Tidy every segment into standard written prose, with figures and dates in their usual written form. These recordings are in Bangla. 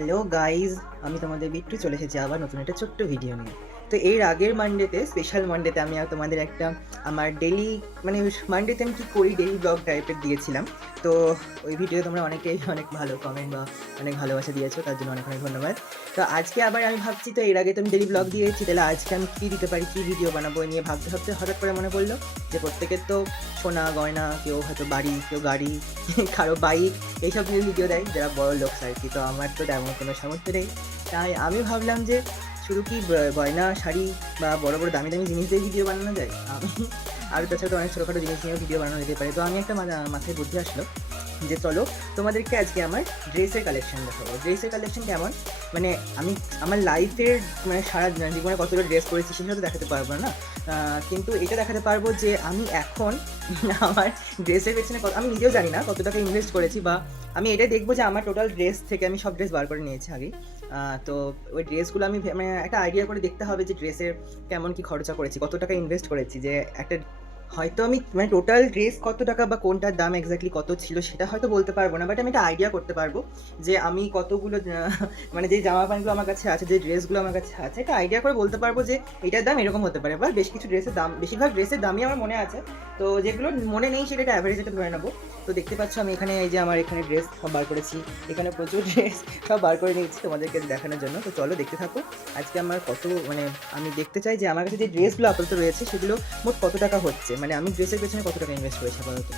হ্যালো গাইজ, আমি তোমাদের বিট্টু চলে এসেছি আবার নতুন একটা ছোট্ট ভিডিও নিয়ে। তো এর আগের মানডেতে, স্পেশাল মানডেতে আমি আর তোমাদের একটা আমার ডেলি মানে মানডেতে আমি কী করি ডেলি ব্লগ টাইপের দিয়েছিলাম। তো ওই ভিডিও তোমরা অনেকেই অনেক ভালো কমেন্ট বা অনেক ভালোবাসা দিয়েছো, তার জন্য অনেক অনেক ধন্যবাদ। তো আজকে আবার আমি ভাবছি, তো এর আগে তো আমি ডেলি ব্লগ দিয়েছি, তাহলে আজকে আমি কী দিতে পারি, কী ভিডিও বানাবো নিয়ে ভাবতে ভাবতে হঠাৎ করে মনে পড়লো যে প্রত্যেকের তো সোনা গয়না, কেউ হয়তো বাড়ি, কেউ গাড়ি, কারো বাইক, এইসব নিয়ে ভিডিও দেয় যারা বড় লোক আর কি। তো আমার তো তেমন কোনো সামর্থ্য নেই, তাই আমি ভাবলাম যে শুধু কি গয়না শাড়ি বা বড় বড় দামি দামি জিনিস দিয়ে ভিডিও বানানো যায়। আমি আর তাছাড়া তো অনেক ছোটোখাটো জিনিস নিয়েও ভিডিও বানানো যেতে পারে। তো আমি একটা মাথায় বুদ্ধি আসলো যে চলো তোমাদেরকে আজকে আমার ড্রেসের কালেকশন দেখাবো। ড্রেসের কালেকশন কেমন, মানে আমি আমার লাইফের মানে সারা জীবনে কতটা ড্রেস করেছি সেটা তো দেখাতে পারবো না, কিন্তু এটা দেখাতে পারবো যে আমি এখন আমার ড্রেসের পেছনে আমি নিজেও জানি না কত টাকা ইনভেস্ট করেছি, বা আমি এটাই দেখবো যে আমার টোটাল ড্রেস থেকে আমি সব ড্রেস বার করে নিয়েছি আগে। তো ওই ড্রেসগুলো আমি মানে একটা আইডিয়া করে দেখতে হবে যে ড্রেসের কেমন কি খরচা করেছি, কত টাকা ইনভেস্ট করেছি, যে একটা হয়তো আমি মানে টোটাল ড্রেস কত টাকা বা কোনটার দাম এক্স্যাক্টলি কত ছিল সেটা হয়তো বলতে পারবো না, বাট আমি একটা আইডিয়া করতে পারবো যে আমি কতগুলো মানে যে জামা প্যান্টগুলো আমার কাছে আছে, যে ড্রেসগুলো আমার কাছে আছে, একটা আইডিয়া করে বলতে পারবো যে এটার দাম এরকম হতে পারে। বা বেশ কিছু ড্রেসের দাম, বেশিরভাগ ড্রেসের দামই আমার মনে আছে, তো যেগুলো মনে নেই সেটা একটা অ্যাভারেজ একটা ধরে নেবো। তো দেখতে পাচ্ছ আমি এখানে এই যে আমার এখানে ড্রেস সব বার করেছি, এখানে প্রচুর ড্রেস সব বার করে নিয়েছি তোমাদেরকে দেখানোর জন্য। তো চলো দেখতে থাকো আজকে আমার কত, মানে আমি দেখতে চাই যে আমার কাছে যে ড্রেসগুলো আপাতত রয়েছে সেগুলো মোট কত টাকা হচ্ছে, মানে আমি ড্রেসের পেছনে কত টাকা ইনভেস্ট করেছি আপাতত।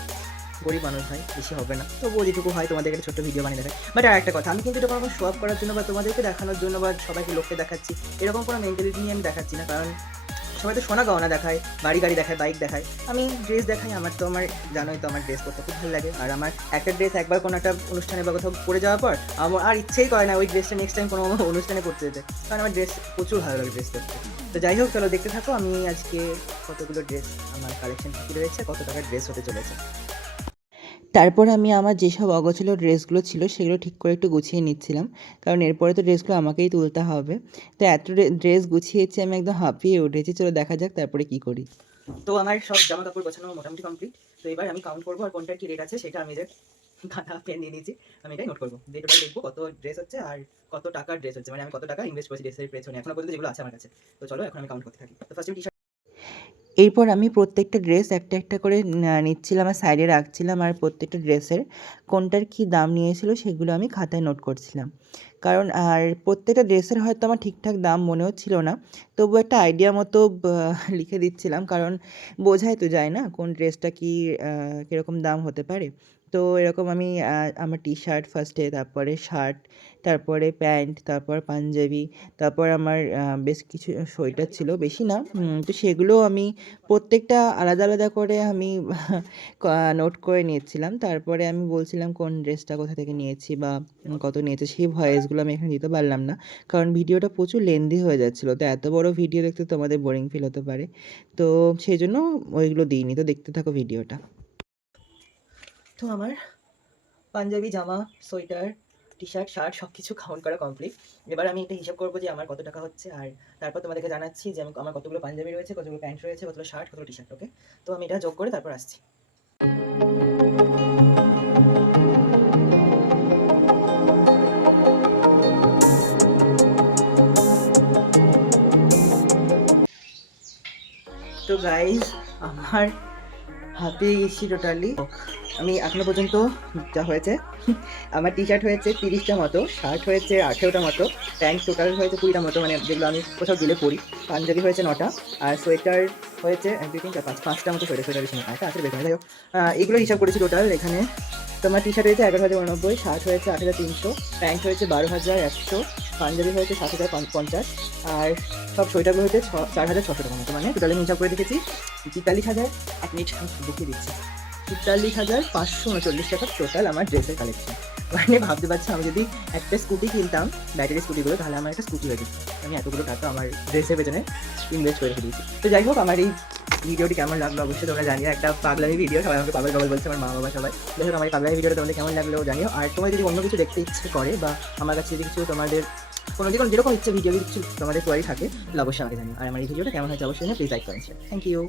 গরিব মানুষ হয়, বেশি হবে না, তবুও যেটুকু হয় তোমাদেরকে একটা ছোট্ট ভিডিও বানিয়ে দেখায়। বাট আর একটা কথা, আমি কিন্তু এটা কোনো শো আপ করার জন্য বা তোমাদেরকে দেখানোর জন্য বা সবাইকে লোককে দেখাচ্ছি এরকম কোনো মেন্টালিটি নিয়ে আমি দেখাচ্ছি না, কারণ সবাই তো সোনা গহনা দেখায়, বাড়ি গাড়ি দেখায়, বাইক দেখায়, আমি ড্রেস দেখাই। আমার তো আমার জানোই তো আমার ড্রেস করতে খুব ভালো লাগে, আর আমার একটা ড্রেস একবার কোনো একটা অনুষ্ঠানে বা কোথাও পরে যাওয়ার পর আমার আর ইচ্ছেই করে না ওই ড্রেসটা নেক্সট টাইম কোনো অনুষ্ঠানে পড়তে যেতে, কারণ আমার ড্রেস প্রচুর ভালো লাগে ড্রেস করতে। তো যাই হোক, চলো দেখতে থাকো আমি আজকে কতগুলো ড্রেস আমার কালেকশন কী রয়েছে, কত টাকার ড্রেস হতে চলেছে। তারপর আমি আমার যেসব অগোছালো ড্রেসগুলো ছিল সেগুলো ঠিক করে একটু গুছিয়ে নিচ্ছিলাম, কারণ এরপরে তো ড্রেসগুলো আমাকেই তুলতে হবে। তো এত ড্রেস গুছিয়েছি, আমি একদম হাঁপিয়ে উঠেছি। চলো দেখা যাক তারপরে কি করি। তো আমার সব জামা কাপড় গোছানো মোটামুটি কমপ্লিট। তো এবার আমি কাউন্ট করবো আর কোনটার কি রেট আছে সেটা আমি যে খাতা পেন নিয়ে নিয়েছি, আমি এটাই নোট করবো, যে টোটাল দেখবো কত ড্রেস হচ্ছে আর কত টাকার ড্রেস হচ্ছে, মানে আমি কত টাকা ইনভেস্ট করেছি ড্রেসের পেছনে এখনো পর্যন্ত যেগুলো আছে আমার কাছে। তো চলো এখন আমি কাউন্ট করতে থাকি। তো ফার্স্ট এরপর আমি প্রত্যেকটা ড্রেস একটা একটা করে নিচ্ছিলাম আর সাইডে রাখছিলাম, আর প্রত্যেকটা ড্রেসের কোনটার কী দাম নিয়েছিল সেগুলো আমি খাতায় নোট করছিলাম। কারণ আর প্রত্যেকটা ড্রেসের হয়তো আমার ঠিকঠাক দাম মনেও ছিল না, তবু একটা আইডিয়া মতো লিখে দিচ্ছিলাম, কারণ বোঝাই তো যায় না কোন ড্রেসটা কী কীরকম দাম হতে পারে। তো এরকম আমি আমার টি শার্ট ফার্স্টে, তারপরে শার্ট, তারপরে প্যান্ট, তারপর পাঞ্জাবি, তারপর আমার বেশ কিছু সোয়েটার ছিল, বেশি না। তো সেগুলো আমি প্রত্যেকটা আলাদা আলাদা করে আমি নোট করে নিয়েছিলাম। তারপরে আমি বলছিলাম কোন ড্রেসটা কোথা থেকে নিয়েছি বা কত নিয়েছে, সেই ভয়েসগুলো আমি এখানে দিতে পারলাম না, কারণ ভিডিওটা প্রচুর লেন্দি হয়ে যাচ্ছিলো। তো এত বড় ভিডিও দেখতে তোমাদের বোরিং ফিল হতে পারে, তো সেই জন্য ওইগুলো দিইনি। তো দেখতে থাকো ভিডিওটা। তো আমার পাঞ্জাবি, জামা, সোয়েটার, টি শার্ট, শার্ট সব কিছু কাউন্ট করা কমপ্লিট। এবার আমি একটা হিসাব করবো যে আমার কত টাকা হচ্ছে, আর তারপর তোমাদেরকে জানাচ্ছি যে আমার কতগুলো পাঞ্জাবি রয়েছে, কতগুলো প্যান্ট রয়েছে, কতগুলো শার্ট, কতগুলো টি শার্ট। ওকে, তো আমি এটা যোগ করে তারপর আসছি। তো গাইজ, আমার হাঁপিয়ে গেছি টোটালি। আমি এখনো পর্যন্ত যা হয়েছে, আমার টি শার্ট হয়েছে 30টা মতো, শার্ট হয়েছে 18টা মতো, প্যান্ট টোটাল হয়েছে 20টা মতো, মানে যেগুলো আমি কোথাও গেলে পরি, পাঞ্জাবি হয়েছে 9টা, আর সোয়েটার হয়েছে 1 2 3 4 5টা মতো সোয়েটার বেশি না, একটা আছে বেতনে। যাই হোক, এগুলো হিসাব করেছি টোটাল। এখানে তোমার টি শার্ট হয়েছে 11,089, শার্ট হয়েছে 8,300, প্যান্ট হয়েছে 12,100, পাঞ্জাবি হয়েছে 7,050, আর সব সোয়েটারগুলো হয়েছে 4,600 টাকা মতো, মানে টোটালি আমি হিসাব করে দেখেছি 43,000, 1 মিনিট দেখিয়ে দিচ্ছি, 43,539 টাকা টোটাল আমার ড্রেসের কালেকশন। মানে ভাবতে পারছি আমি যদি একটা স্কুটি কিনতাম, ব্যাটারি স্কুটিগুলো, তাহলে আমার একটা স্কুটি হয়ে যেত। আমি এতগুলো টাকা আমার ড্রেসের পেছনে ইনভেস্ট করে দিয়েছি। তো যাই হোক, আমার এই ভিডিওটি কেমন লাগলো অবশ্যই তোমরা জানিও। একটা পাগলামি ভিডিও, সবাই আমাকে পাগল পাগল বলছে, আমার মা বাবা সবাই। যাই হোক, আমার এই পাগলামি ভিডিওটা তোমাদের কেমন লাগলো জানিও। আর তোমার যদি অন্য কিছু দেখতে ইচ্ছে করে, বা আমার কাছে যদি কিছু তোমাদের কোনো যেরকম ইচ্ছে ভিডিও কিছু তোমাদের কোয়ারি থাকে, তাহলে অবশ্যই আমাকে জানিও। আর আমার এই ভিডিওটা কেমন হয়েছে অবশ্যই প্লিজ লাইক করেন। Thank you.